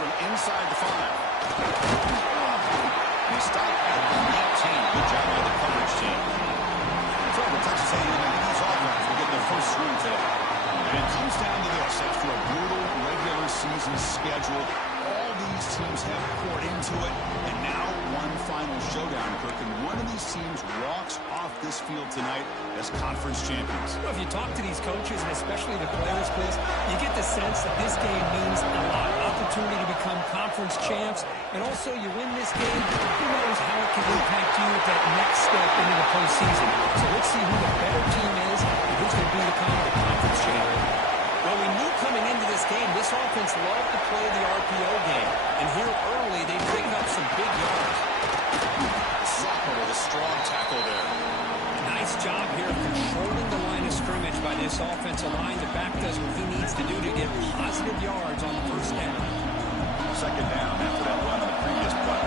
from inside the 5. They stop at the 18. Good job by the coverage team. So the Texas A&M Aggies offense will get their first swing today. And it comes down to this. After a brutal regular season schedule, all these teams have poured into it. And now one final showdown, Kirk. And one of these teams walks off this field tonight as conference champions. Well, if you talk to these coaches, and especially the players, Chris, you get the sense that this game means a lot. Opportunity to become conference champs. And also, you win this game, who knows how it can impact you at that next step into the postseason. So let's see who the better team is and who's going to be the conference champion. Well, we knew coming into this game, this offense loved to play the RPO game. And here early, they pick up some big yards. Zappa with a strong tackle there. Nice job here of controlling the line of scrimmage by this offensive line. The back does what he needs to do to get positive yards on the first down. Second down after that run on the previous play.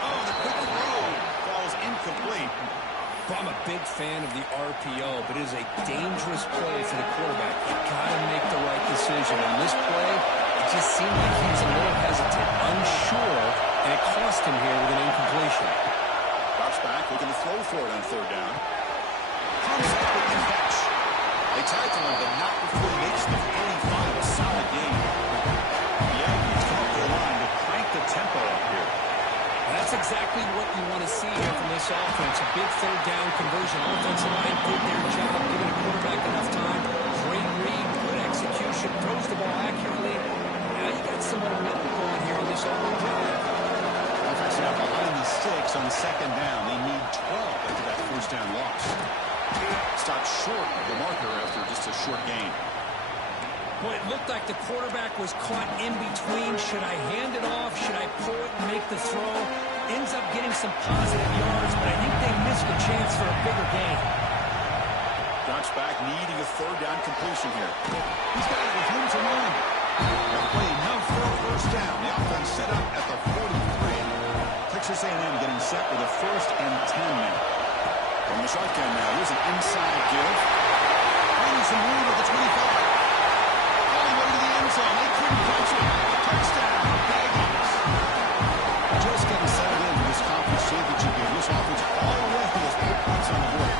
Oh, the quick throw falls incomplete. Well, I'm a big fan of the RPO, but it is a dangerous play for the quarterback. You got to make the right decision. On this play, it just seemed like he's a little hesitant, unsure, and it cost him here with an incompletion. Drops back, looking to throw for it on third down. Comes up with the catch. They tackle him, but not before he makes the 45. A solid game. The Aggies come up to the line to crank the tempo up here. That's exactly what you want to see here from this offense. A big third down conversion. Offensive line did their job, giving the quarterback enough time. Great read, good execution, throws the ball accurately. Now you got some momentum going here on this offensive drive. Offense now behind the 6 on second down. They need 12 after that first down loss. Stopped short of the marker after just a short gain. Well, it looked like the quarterback was caught in between. Should I hand it off? Should I pull it and make the throw? Ends up getting some positive yards, but I think they missed a chance for a bigger gain. Drops back, needing a third down completion here. He's got it with room to run. They'll play enough for a first down. The offense set up at the 43. Texas A&M getting set with a 1st and 10 now. From the shotgun now, here's an inside give. Finding some room at the 25. They couldn't catch it. Touchdown, Aggies. Just getting settled into this conference championship game. This offense already has put points on the board.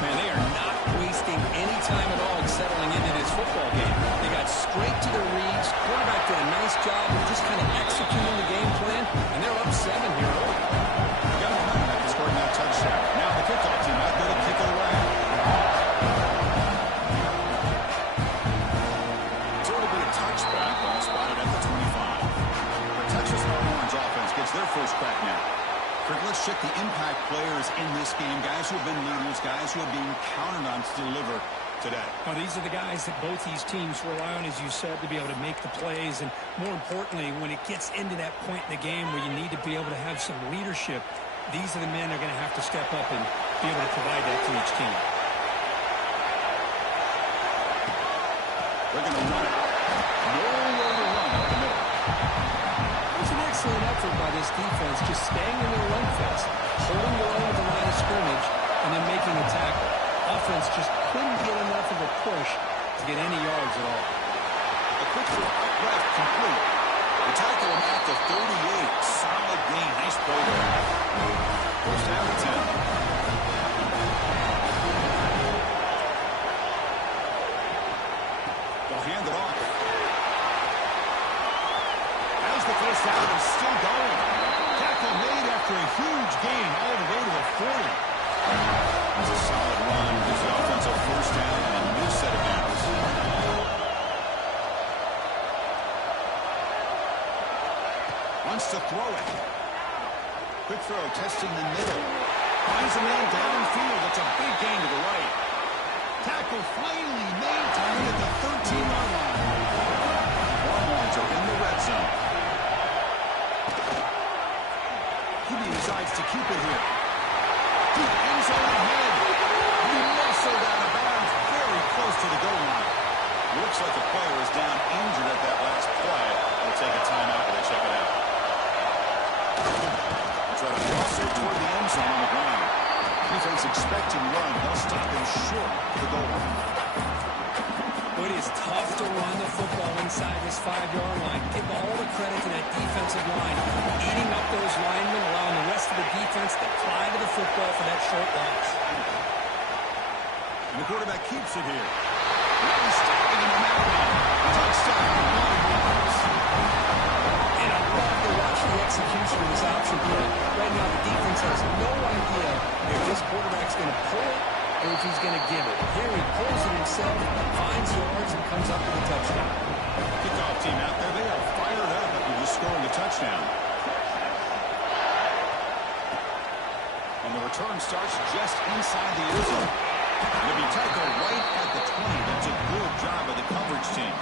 Man, they are not wasting any time at all settling into this football game. They got straight to their reads. Quarterback did a nice job of just kind of executing the game plan, and they're up 7 here early. Got a running back to score that touchdown. Now the kickoff team out there to kick it away. Touchback, ball spotted at the 25. The Texas Longhorns offense gets their first crack now. Kirk, let's check the impact players in this game. Guys who have been leaders, guys who are being counted on to deliver today. Well, these are the guys that both these teams rely on, as you said, to be able to make the plays. And more importantly, when it gets into that point in the game where you need to be able to have some leadership, these are the men that are going to have to step up and be able to provide that to each team. They're going to run it. Nowhere to run up the middle. It was an excellent effort by this defense, just staying in their run fest, holding their own at the line of scrimmage, and then making a tackle. Offense just couldn't get enough of a push to get any yards at all. A quick throw out left, complete. They tackle him at the 38. Solid gain. Nice play there. First down to 10. Hand it off. As the first down is still going. Tackle made after a huge gain all the way to the 40. That's a solid run. Gives the offense a first down and a new set of downs. Wants to throw it. Quick throw, testing the middle. Finds a man downfield. It's a big gain to the right. Tackle finally made to hit the 13-yard line. Longhorns are in the red zone. He decides to keep it here. Deep end zone ahead. He muscled out of bounds very close to the goal line. Looks like the player is down injured at that last play. They'll take a timeout when they check it out. Try to muscle toward the end zone on the ground. Defense expecting run. They'll stop him short of the goal line. Well, It is tough to run the football inside this 5-yard line. Give all the credit to that defensive line. Eating up those linemen, allowing the rest of the defense to fly to the football for that short loss. And the quarterback keeps it here. Really stopping him on that one. Touchdown. And I love to watch the execution of this option play. Right now, the defense has no idea if this quarterback's going to pull it or if he's going to give it. Here he pulls it himself, finds yards, and comes up with a touchdown. Kickoff team out there, they are fired up after just scoring a touchdown. And the return starts just inside the end zone. Going to be tackled right at the 20. That's a good job of the coverage team.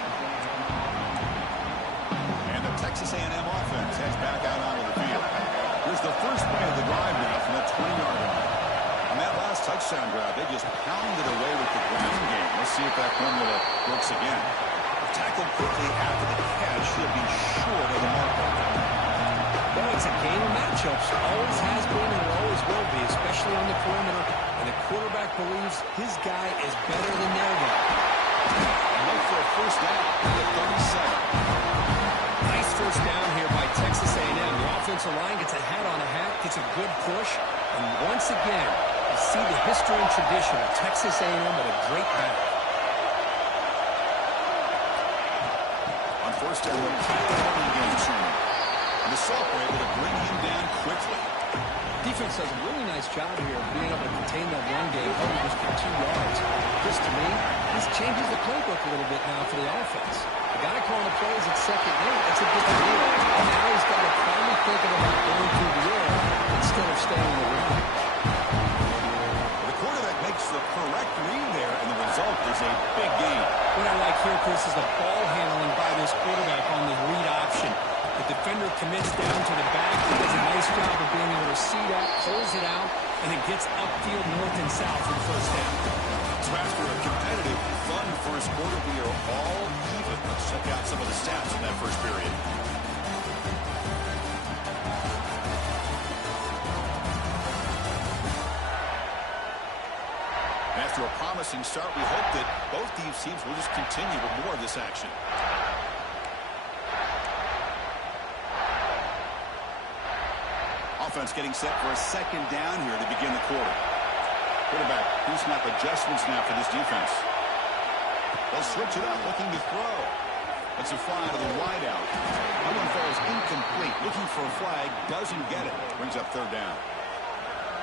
And the Texas A&M offense heads back out onto the field. Here's the first play of the drive now from that 20-yard line. On that last touchdown drive, they just pounded away with the ground game. Let's see if that formula works again. Tackled quickly after the catch, he'll be short of the marker. Well, it's a game of matchups. Always has been and always will be, especially on the perimeter. And the quarterback believes his guy is better than their guy. Look for a first down at the 37. Nice first down here by Texas A&M. The offensive line gets a hat on a hat, gets a good push. And once again, you see the history and tradition of Texas A&M with a great back. On first down, they'll keep the running game turning. And the Saints were able to bring him down quickly. Defense does a really nice job here of being able to contain that run game, only just for 2 yards. This, to me, this changes the playbook a little bit now for the offense. The guy calling the plays at second and 8, that's a different deal. And now he's got to probably thinking about going through the air instead of staying in the run. The quarterback makes the correct read there, and the result is a big gain. What I like here, Chris, is the ball handling by this quarterback on the read option. The defender commits down to the back. He does a nice job of being able to seat up, pulls it out, and it gets upfield north and south for the first down. So after a competitive, fun first quarter, we are all even. Let's check out some of the stats in that first period. After a promising start, we hope that both these teams will just continue with more of this action. Offense getting set for a second down here to begin the quarter. Quarterback, pre-snap adjustments now for this defense. They'll switch it up, looking to throw. That's a fly to the wideout. That one falls incomplete. Looking for a flag, doesn't get it. Brings up third down.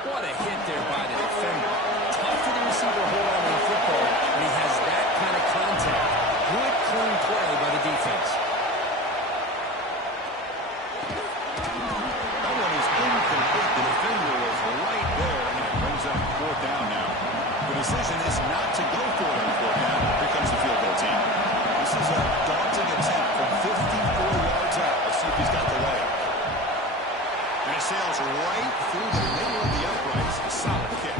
What a hit there by the defender. Tough for the receiver to hold on to the football when he has that kind of contact. Good, clean play by the defense. That one is incomplete. The defender was right there, and it brings up fourth down now. The decision is not to go for it on fourth down. Here comes the field goal team. This is a daunting attempt from 54 yards out. Let's see if he's got the leg. And it sails right through the middle of the uprights. A solid kick.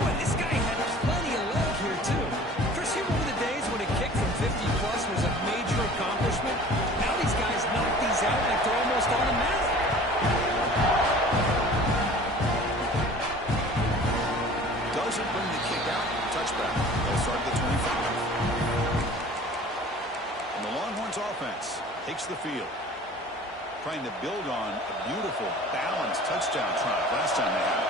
Boy, this guy had plenty of leg here, too. Chris, you remember the days when a kick from 50-plus was a major accomplishment? Now these guys knock these out like they're almost automatic. Doesn't bring the kick out. Touchback. They'll start at the 25. And the Longhorns offense takes the field, trying to build on a beautiful, balanced touchdown drive last time they had it.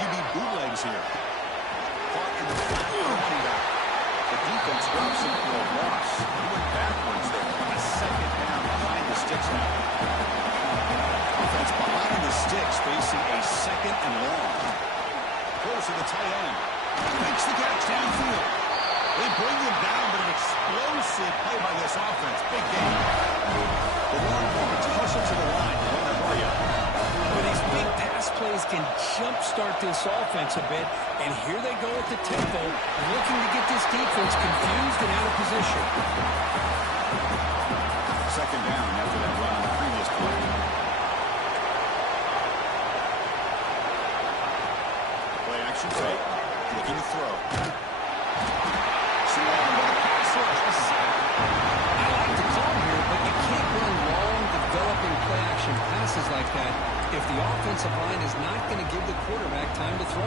QB bootlegs here. Caught in the flat of the running back. The defense drops him for a loss. He went backwards there on a second down behind the sticks now. Offense behind the sticks facing a second and long. Close to the tight end. Makes the catch downfield. They bring him down, but an explosive play by this offense. Big game. The Longhorns hustle to the line to run the play up. But these big pass plays can jumpstart this offense a bit, and here they go at the tempo, looking to get this defense confused and out of position. Second down after that run on the previous play. Play action fake. Looking to throw. I like the call here, but you can't run long, developing play-action passes like that if if the offensive line is not going to give the quarterback time to throw.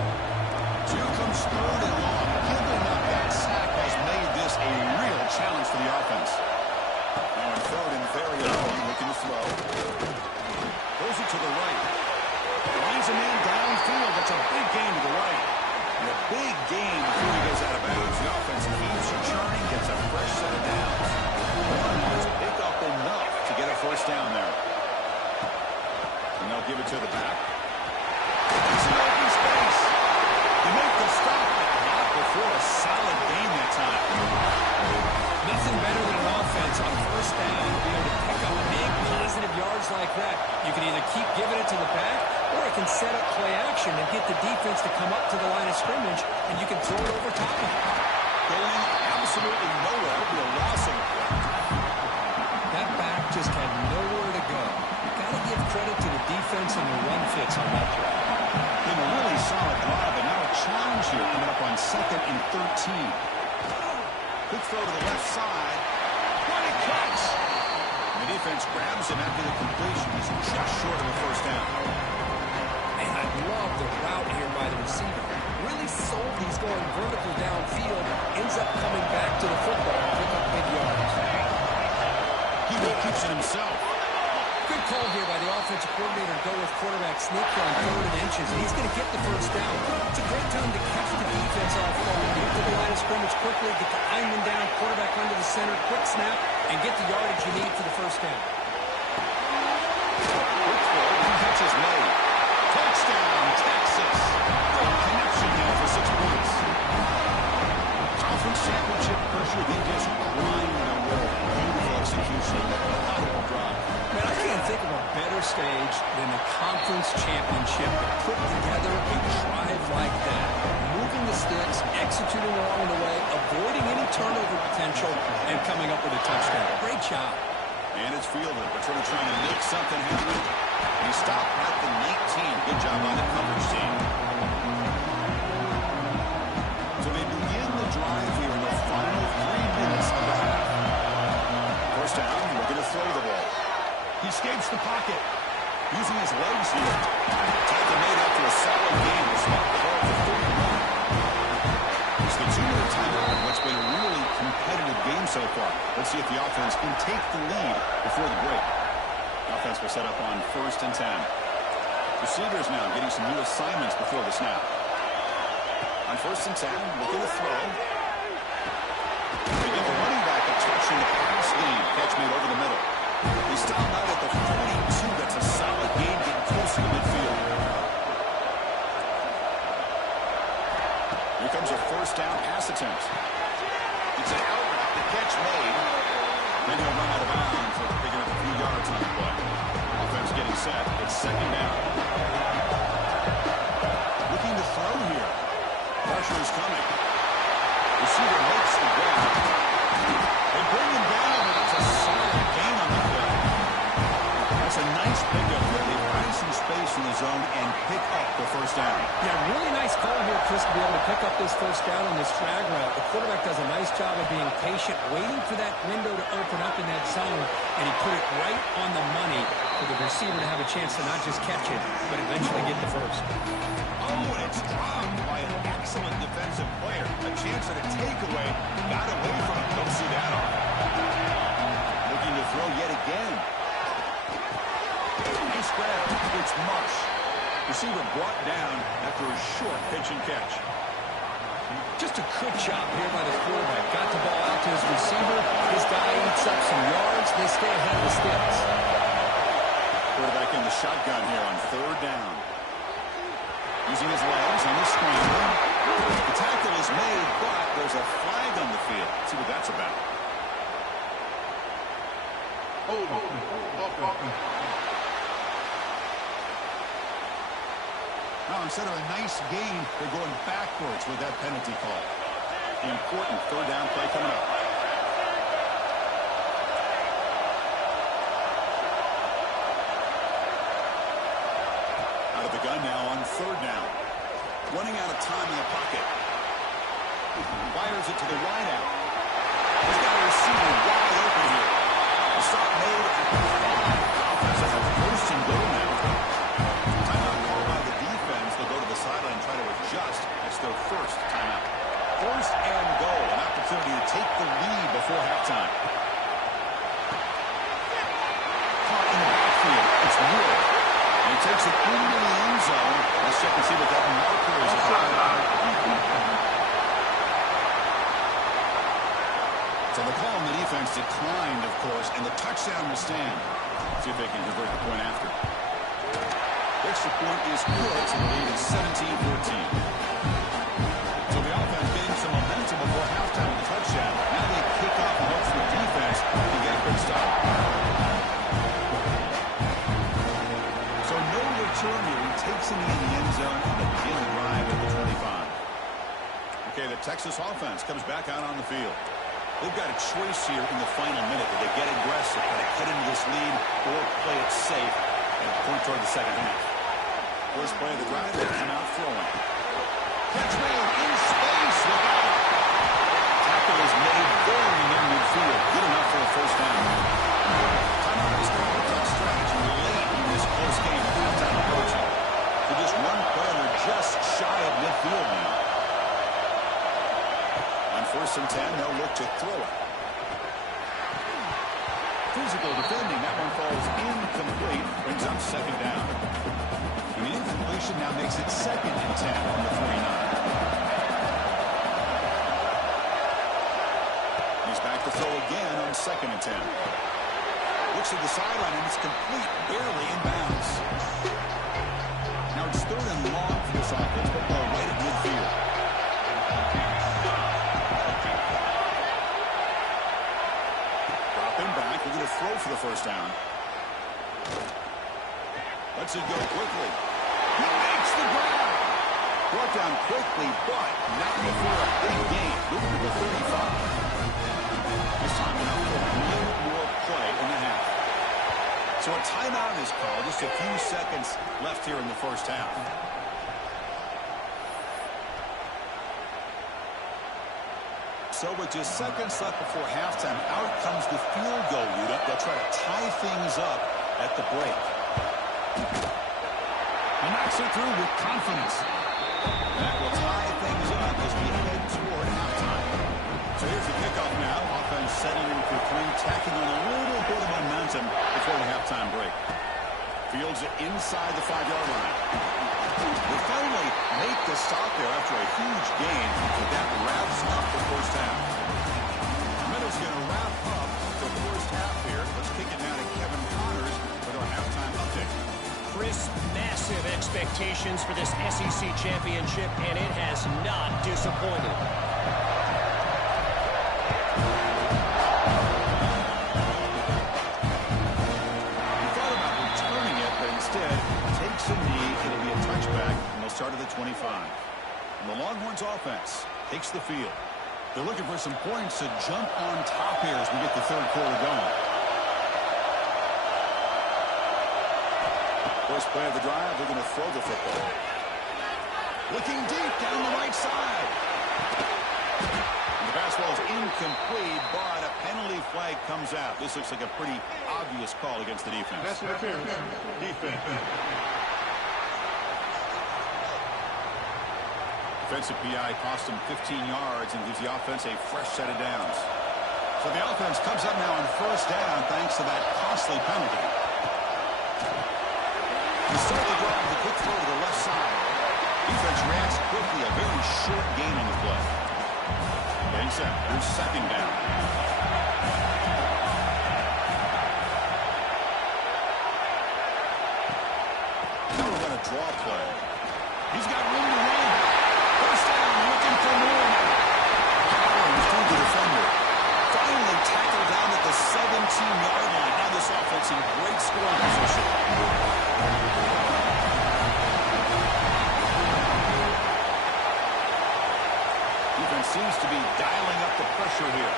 So here comes third and long. Giving up that sack has made this a real challenge for the offense. Now in third and very long, looking to throw. Throws it to the right. Lines a man downfield. That's a big gain to the right. And a big gain before he goes out of bounds. The offense keeps churning, gets a fresh set of downs. One must pick up enough to get a first down there. And they'll give it to the back. It's an open space. You make the stop, but not before a solid gain that time. Nothing better than an offense on first down to be able to pick up big positive yards like that. You can either keep giving it to the back, or it can set up play action and get the defense to come up to the line of scrimmage, and you can throw it over top of it. Going absolutely nowhere to a loss of it. That back just had nowhere to go. You've got to give credit to the defense and the run fits on that play. Been a really solid drive, and now a challenge here coming up on 2nd and 13. Quick throw to the left side. What a catch! The defense grabs him after the completion. He's just short of a first down. Man, I love the route here by the receiver. Really sold he's going vertical downfield. Ends up coming back to the football and pick up big yards. He keeps it himself. Good call here by the offensive coordinator to go with quarterback sneak on 3rd and inches, and he's going to get the first down. It's a great time to catch the defense off guard. Get to the line of scrimmage quickly, get the lineman down, quarterback under the center, quick snap, and get the yardage you need for the first down. Catch is made. Touchdown, Texas. Great connection there for 6 points. Conference championship pressure, they just grind and roll. Beautiful execution. Incredible drive. Man, I can't think of a better stage than the conference championship to put together a drive like that. Moving the sticks, executing along the way, avoiding any turnover potential, and coming up with a touchdown. Great job. And it's fielded. They're trying to make something happen. And he stopped at the 19. Good job on the coverage team. So they begin the drive here in the final 3 minutes of the half. First down, looking to throw the ball. He escapes the pocket, using his legs here. Tackle made after a solid game. It's not called for 31. It's the 2-minute timeout. What's been a really competitive game so far. Let's see if the offense can take the lead before the break. The offense will set up on 1st and 10. Receivers now getting some new assignments before the snap. On 1st and 10, looking to throw. They give the running back a touch in the pass game. Catch made over the middle. He stopped out at the 42. That's a solid gain, getting close to the midfield. Here comes a first down pass attempt. It's an out route, the catch made. Then he'll run out of bounds for picking up a few yards on the play. Offense getting set. It's 2nd down. Looking to throw here. Pressure is coming. Receiver makes the grab. They bring him down, and it's a solid gain on the play. That's a nice pickup where they find some space in the zone and pick up the first down. Yeah, really nice call here, Chris, to be able to pick up this first down on this drag route. The quarterback does a nice job of being patient, waiting for that window to open up in that zone, and he put it right on the money for the receiver to have a chance to not just catch it, but eventually get the first. Oh, and it's dropped by an excellent defensive player. A chance at a takeaway. Got away from him. Don't see that on. Looking to throw yet again. Nice grab. It's Marsh. Receiver brought down after a short pitch and catch. Just a good job here by the quarterback. Got the ball out to his receiver. His guy eats up some yards. They stay ahead of the sticks. Quarterback in the shotgun here on 3rd down. Using his legs on the scrambler. The tackle is made, but there's a flag on the field. Let's see what that's about. Now, instead of a nice gain, they're going backwards with that penalty call. The important 3rd down play coming up. Out of the gun now on 3rd down. Running out of time in the pocket. Fires it to the wide out. He's got a receiver wide open here. The stop made at the 5. Offense has a 1st and goal now. takes it into the end zone. Let's check and see what that marker is about. So the call on the defense declined, of course, and the touchdown will stand. See if they can convert the point after. Extra point is good, so the lead is 17-14. So the offense getting some momentum before halftime with the touchdown. Now they kick off and hope for the defense to get a quick stop. So no return here. He takes it in the end zone and the begin the drive at the 25. Okay, the Texas offense comes back out on the field. They've got a choice here in the final minute. Do they get aggressive, kind of head into this lead, or play it safe and point toward the second half? First play of the drive, they come out throwing. Catch made in space. Tackle is made very near midfield. Good enough for a first down. Timeout is called. Tough stretch late in this close game. Halftime approaching. So just one player just shy of midfield now. On 1st and 10, they'll look to throw it. Physical defending. That one falls incomplete. Brings up second down. And the incompletion now makes it 2nd and 10 on the 49. He's back to throw again on 2nd and 10. Looks at the sideline, and it's complete, barely in bounds. Now it's 3rd and long for this offense, but ball right at midfield. Dropping back, we're going to throw for the first down. Lets it go quickly. He makes the grab. Brought down quickly, but not before a big gain. Moving to the 35. This time enough for one more play in the half. So a timeout is called. Just a few seconds left here in the first half. So with just seconds left before halftime, out comes the field goal unit. They'll try to tie things up at the break. He knocks it through with confidence. That will tie things up as we head toward halftime. So here's the kickoff now. Offense settling in for 3, tacking on a little bit of momentum before the halftime break. Fields it inside the 5-yard line. They finally make the stop there after a huge gain, but that wraps up the first half. Meadow's going to wrap up the first half here. Let's kick it now to Kevin Connors with our halftime update. Chris, massive expectations for this SEC championship, and it has not disappointed. He thought about returning it, but instead takes a knee. It'll be a touchback, and they'll start at the 25. And the Longhorns offense takes the field. They're looking for some points to jump on top here as we get the third quarter going. First play of the drive, they're going to throw the football. Looking deep down the right side. And the pass ball is incomplete, but a penalty flag comes out. This looks like a pretty obvious call against the defense. That's interference. Defense. Defensive PI cost him 15 yards and gives the offense a fresh set of downs. So the offense comes up now on first down thanks to that costly penalty. To start the drive, the quick throw to the left side. Defense reacts quickly, a very short gain on the play. Getting set, here's second down. Now we're going to draw play. He's got room to run. First down, looking for more. Collins through the defender. Finally tackled down at the 17-yard line. Now this offense in great scoring position. Defense seems to be dialing up the pressure here.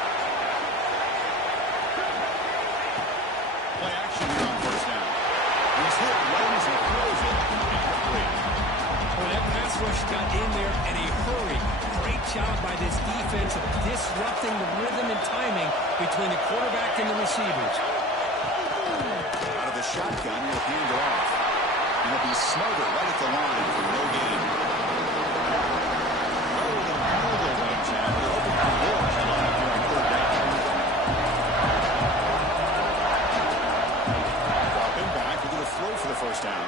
Play action here on first down. He's hit right as he throws it. Well, that pass rush got in there in a hurry. Great job by this defense of disrupting the rhythm and timing between the quarterback and the receivers. Out of the shotgun, he'll hand it off. And he'll be smothered right at the line for no gain. Rather than all the wings now, they're hoping for more line up here on third down. Dropping back, we're going to throw for the first down.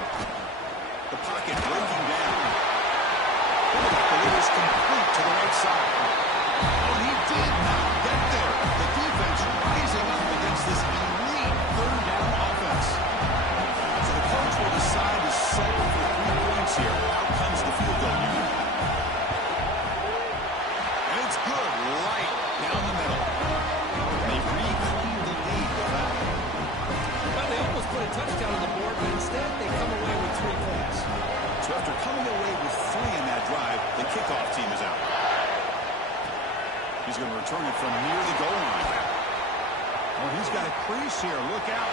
Oh, he's got a crease here. Look out.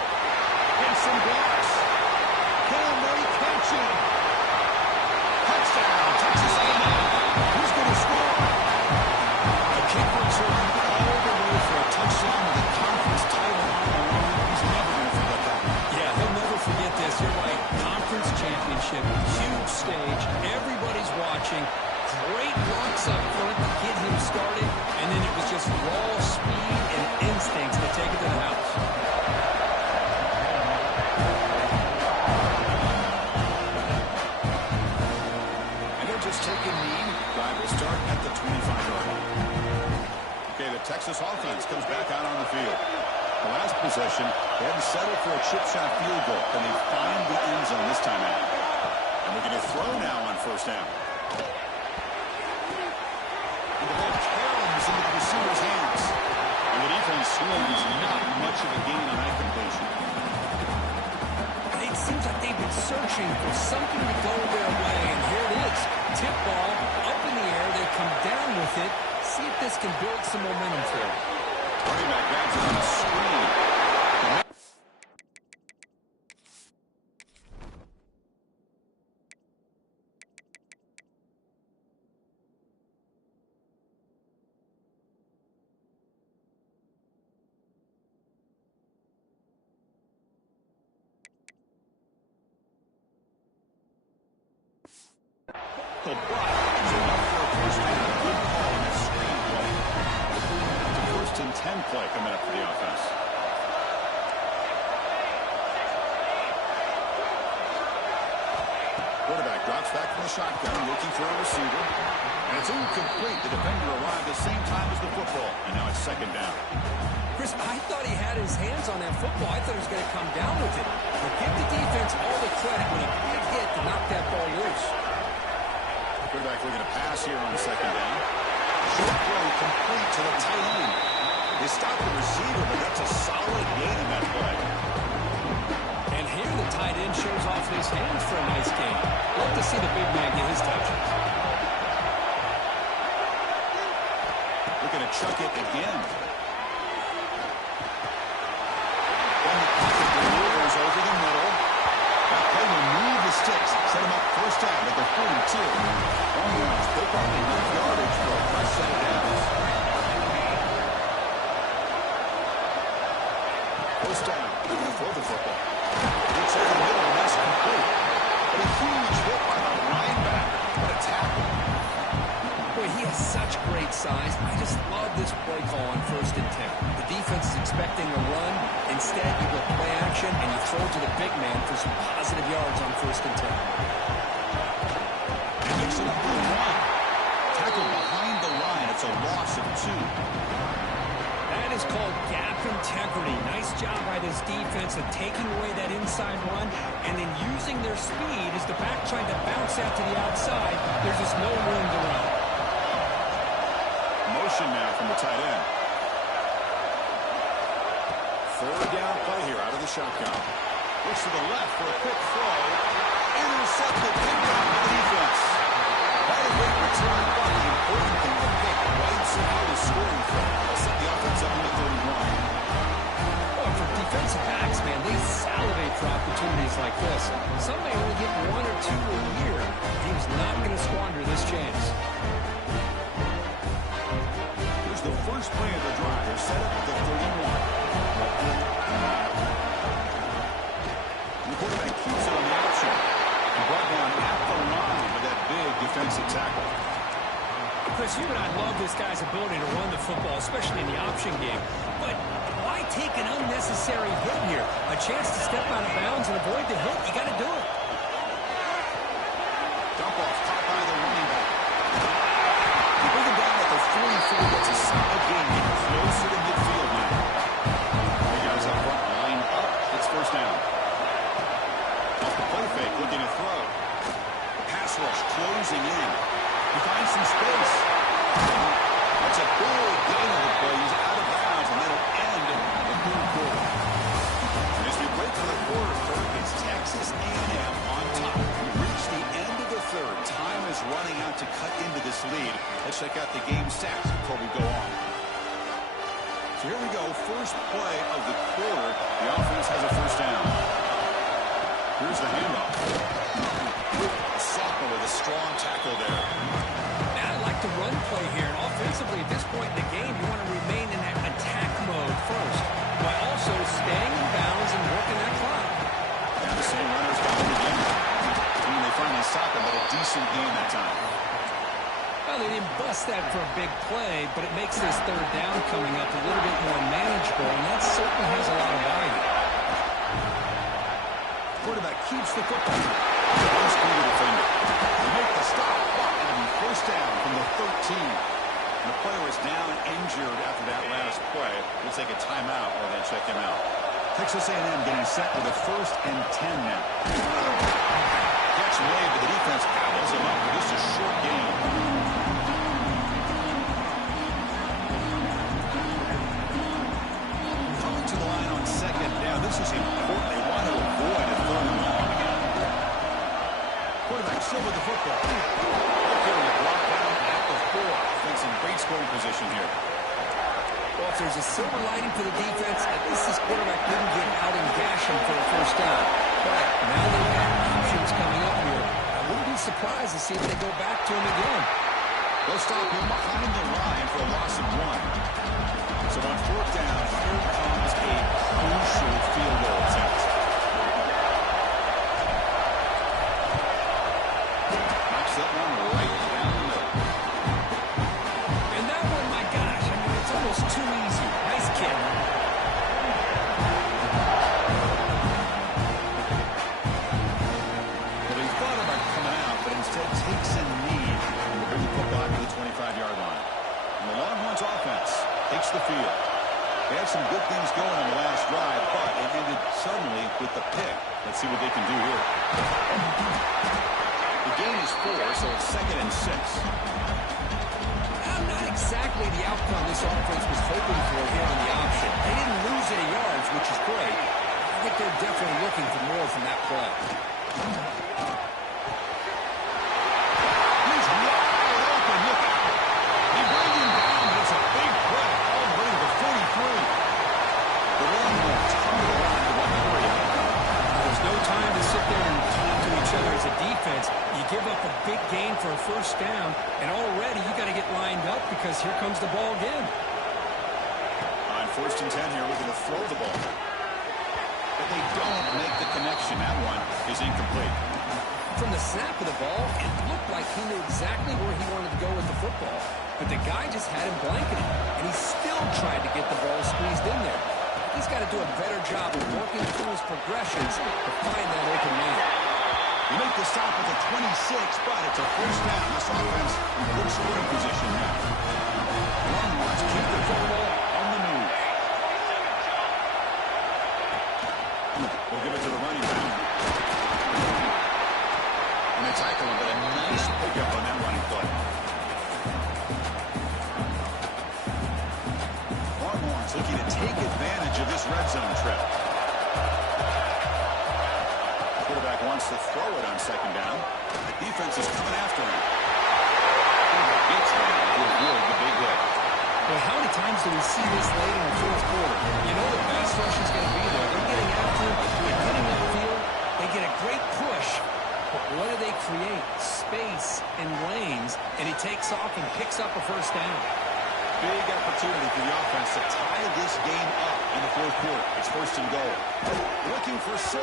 And some blocks. Can they catch him? Touchdown, Texas A&M. Who's going to score? A kick return all the way for a touchdown with a conference title on the line. He's never going to forget that one. Yeah, he'll never forget this. You're right. Conference championship, huge stage. Everybody's watching. Great blocks up front to get him started, and then it was just raw speed and instincts to take it to the house. And they're just taking lead. Drive will start at the 25-yard line. Okay, the Texas offense comes back out on the field. The last possession, they had to settle for a chip shot field goal, and they find the end zone this time out. And we're going to throw now on first down. And the ball caroms into the receiver's hands. And the defense swings not much of a gain on that completion. It seems like they've been searching for something to go their way, and here it is. Tip ball up in the air. They come down with it. See if this can build some momentum for them. Running back grabs it on the screen. The block is enough for a first down. Good call on the screen play. The first and 10 play coming up for the offense. Quarterback drops back from the shotgun, looking for a receiver. And it's incomplete. The defender arrived the same time as the football. And now it's second down. Chris, I thought he had his hands on that football. I thought he was going to come down with it. But give the defense all the credit with a big hit to knock that ball loose. Quarterback looking to pass here on second down. Short throw complete to the tight end. They stopped the receiver, but that's a solid gain in that play. And here the tight end shows off his hands for a nice game. Love to see the big man get his touches. Looking to chuck it again. Then the pocket delivers over the middle. That play will move the sticks. Set him up first down at the 42. On the runs, they'll probably enough yardage for a fresh set of downs. First down, they're going to throw the football. It's over the middle, and that's complete. But a huge hit by the linebacker. What a tackle. Boy, he has such great size. I just love this play call on first and 10. The defense is expecting a run. Instead, you go play action, and you throw to the big man for some positive yards on first and 10. And mix it up with one. Tackle behind the line. It's a loss of 2. That is called gap integrity. Nice job by this defense of taking away that inside run and then using their speed as the back tried to bounce out to the outside. There's just no room to run. Motion now from the tight end. Third down play here out of the shotgun. Looks to the left for a quick throw. Intercepted, picked out by the defense. That is a great return, but the important thing, the pick wipes it out of scoring threat. They'll set the offense up in the 31. Well, for defensive backs, man, they salivate for opportunities like this. Some may only get 1 or 2 a year. He's not going to squander this chance. Here's the first play of the drive. They're set up at the 31. The quarterback keeps it on the option. He brought down at the line with that big defensive tackle. Chris, you and I love this guy's ability to run the football, especially in the option game. But why take an unnecessary hit here? A chance to step out of bounds and avoid the hit? You got to do it. Dump off caught by the running back. They bring him down at the 44. That's a solid gain. Closer to midfield now. Three guys up front, line up. It's first down. Off the play fake, looking to throw. Pass rush closing in. He finds some space. That's a big gain of the play. He's out of bounds, and that'll end the third quarter. And as we break for the quarter, Kirk, it's Texas A&M on top. We reach the end of the third. Time is running out to cut into this lead. Let's check out the game stats before we go on. So So here we go, first play of the quarter. The offense has a first down. Here's the handoff. Soccer with a strong tackle there. Now I like the run play here. And offensively, at this point in the game, you want to remain in that attack mode first, while also staying in bounds and working that clock. And the same runners got it again. They finally stopped him, but a decent gain that time. Well, they didn't bust that for a big play, but it makes this third down coming up a little bit more manageable, and that certainly has a lot of value. Quarterback keeps the football. Unscrewed the defender. They make the stop, and first down from the 13. And the player is down injured after that last play. We'll take a timeout while they check him out. Texas A&M getting set with a 1st and 10 now. Catch made, but the defense gobbles him up for just a short gain. Coming to the line on 2nd down. This is important. They want to avoid a 3rd and long again. Quarterback still with the football. Okay, block down at the 4. Offense in great scoring position here. Well, if there's a silver lining for the defense, at least this quarterback didn't get out and gash him for a first down. But now they've got options coming up here. I wouldn't be surprised to see if they go back to him again. They'll stop him behind the line for a loss of 1. So on 4th down, here comes a crucial field goal attempt. Knocks that one right down the middle. And that one, my gosh, I mean, it's almost too easy. Nice kick. Well, he thought about coming out, but instead takes a knee to bring the football to the 25-yard line. And the Longhorns offense takes the field. They had some good things going on the last drive, but it ended suddenly with the pick. Let's see what they can do here. The gain is 4, so it's 2nd and 6. Not exactly the outcome this offense was hoping for here on the option. They didn't lose any yards, which is great. I think they're definitely looking for more from that play. He's wide open. Look out. They bring him down, but it's a big play all the way to the 43. The Longhorns come to the line to 1-3. There's no time to sit there and talk to each other as a defense. You give up a big gain for a first down, and already you got to get lined up because here comes the ball again. On 1st and 10 here, looking to throw the ball. But they don't make the connection. That one is incomplete. From the snap of the ball, it looked like he knew exactly where he wanted to go with the football. But the guy just had him blanketed, and he still tried to get the ball squeezed in there. He's got to do a better job of working through his progressions to find that open man. They make the stop at the 26, but it's a first down. This offense in good scoring position now. Longhorns keep the football on the move. We'll give it to the running back. And they tackle him, but a nice pickup on that running play. Longhorns looking to take advantage of this red zone trip. Quarterback wants to throw it on 2nd down. The defense is coming after him. Beats him to avoid the big hit. Well, how many times do we see this late in the 4th quarter? You know the pass rush is going to be there. They're getting after him. They're getting upfield. They get a great push. But what do they create? Space and lanes. And he takes off and picks up a first down. Big opportunity for the offense to tie this game up in the 4th quarter. It's 1st and goal. Looking for 6.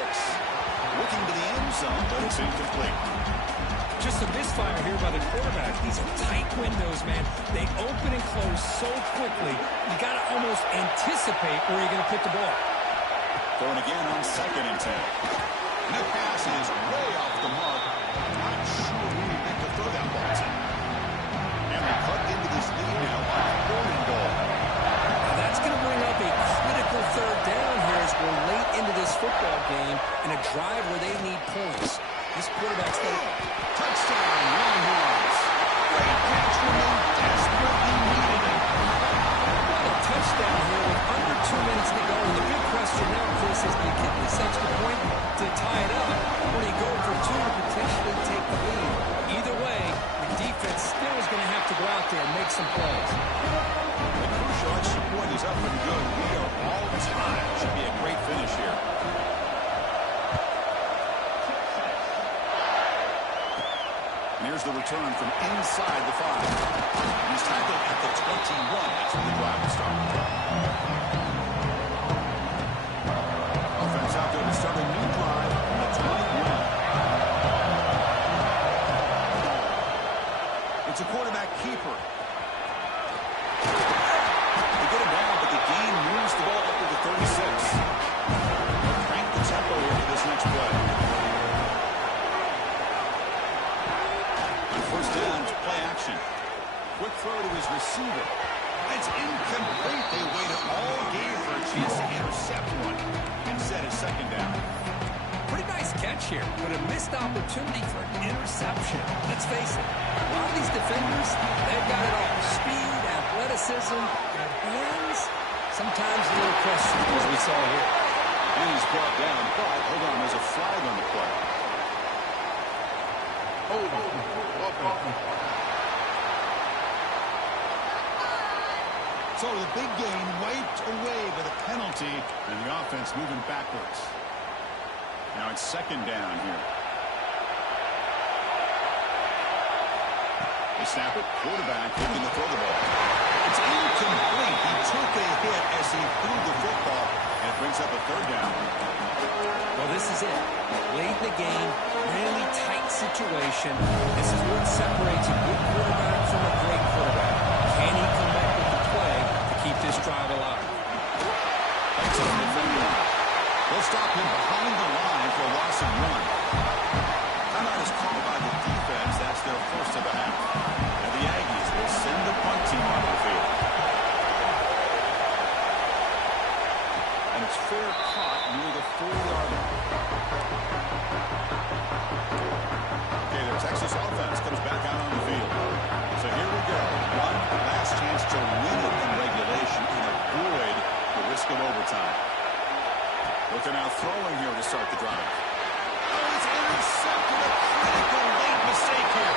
Looking to the end zone, but it's incomplete. Just a misfire here by the quarterback. These are tight windows, man. They open and close so quickly. You got to almost anticipate where you're going to put the ball. Throwing again on 2nd and 10. And that pass is way off the mark. Not sure who he picked to throw that ball to. And they cut into this lead now on 4th and goal. Now that's going to bring up a critical 3rd down here as we're late into this football game in a drive where they need points. This quarterback's got it. Touchdown, Longhorns. Great catch when they desperately needed it. What a touchdown here with under 2 minutes to go. And the big question now, Chris, is do you get this extra point to tie it up, or do you go for 2 to potentially take the lead? Either way, the defense still is going to have to go out there and make some plays. The crucial extra point is up and good. We are all tied. Should be a great finish here. And here's the return from inside the 5. He's tackled at the 21. That's when the drive will start. Offense out there to start a new drive from the 21. It's a quarterback keeper. They get him down, but the gain moves the ball up to the 36. They'll crank the tempo here for this next play. On first down, it's play action. Quick throw to his receiver. It's incomplete. They waited all game for a chance to intercept one. Instead, it's second down. Pretty nice catch here, but a missed opportunity for an interception. Let's face it, a lot of these defenders, they've got it all. Speed, athleticism, good hands. Sometimes a little question, as we saw here. And he's brought down, but hold on, there's a flag on the play. So the big gain wiped away by the penalty, and the offense moving backwards. Now it's second down here. They snap it. Quarterback looking to throw the ball. It's incomplete. He took a hit as he threw the football, and it brings up a third down. Well, this is it. Late in the game, really tight situation. This is what separates a good quarterback from a great quarterback. Can he come back with the play to keep this drive alive? Excellent defender. They'll stop him behind the line for a loss of 1. Timeout is called by the defense. That's their first of the half. And the Aggies will send the punt team onto the field. And it's fair caught near the 4-yard line. Okay, the Texas offense comes back out on the field. So here we go. One last chance to win it in regulation and avoid the risk of overtime. Looking out throwing here to start the drive. Oh, he's intercepted. A critical late mistake here.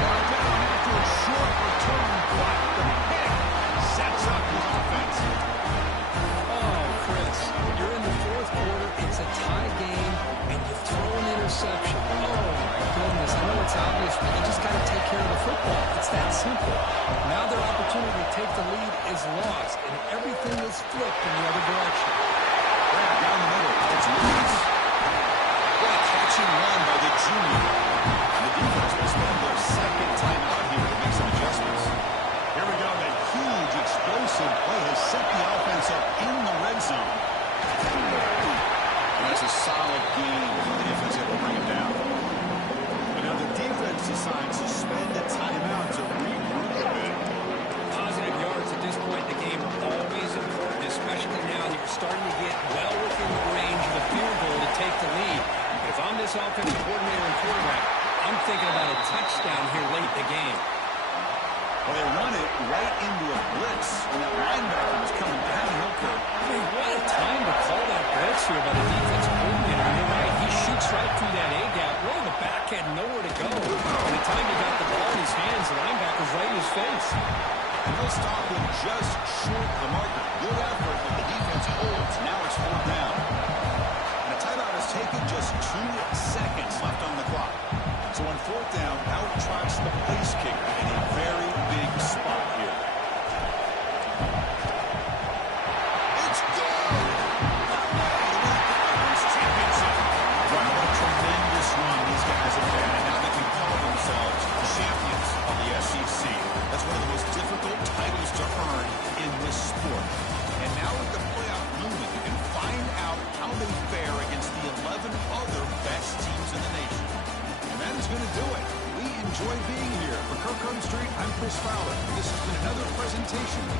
Brought down after a short return, but the pick sets up his offense. Oh, Chris, you're in the fourth quarter. It's a tie game, and you throw an interception. Oh, my goodness. I know it's obvious, but you just got to take care of the football. It's that simple. Now their opportunity to take the lead is lost, and everything is flipped in the other direction. Down the middle, it's Lewis. What a catching run by the junior. And the defense will spend their second time out here to make some adjustments. Here we go. That huge explosive play has set the offense up in the red zone. And that's a solid game. The defense able to bring it down. But now the defense decides to spend a timeout to regroup a bit. Positive yards at this point in the game are always important, especially now that you're starting to get well within the range of the field goal to take the lead. But if I'm this offensive coordinator and quarterback, I'm thinking about a touchdown here late in the game. Well, they run it right into a blitz when that linebacker was coming downhill curve. Hey, what a time to call that blitz here by the defensive coordinator. You're right, he shoots right through that A-gap. Really, the back had nowhere to go. By the time he got the ball in his hands, the linebacker's right in his face. And they'll stop him just short of the marker. Good effort, but the defense holds. Now it's fourth down. And a timeout is taken, just 2 seconds left on the clock. So on fourth down, out trots the place kicker in a very big spot here. It's good! Conference championship. Wow, what a tremendous run these guys have had. And now they can call themselves champions of the SEC. That's one of the most difficult titles to earn in this sport. And now with the playoff looming, you can find out how they fare against the 11 other best teams in the nation. And that is going to do it. We enjoy being here. For Kirk Street, I'm Chris Fowler. This has been another presentation of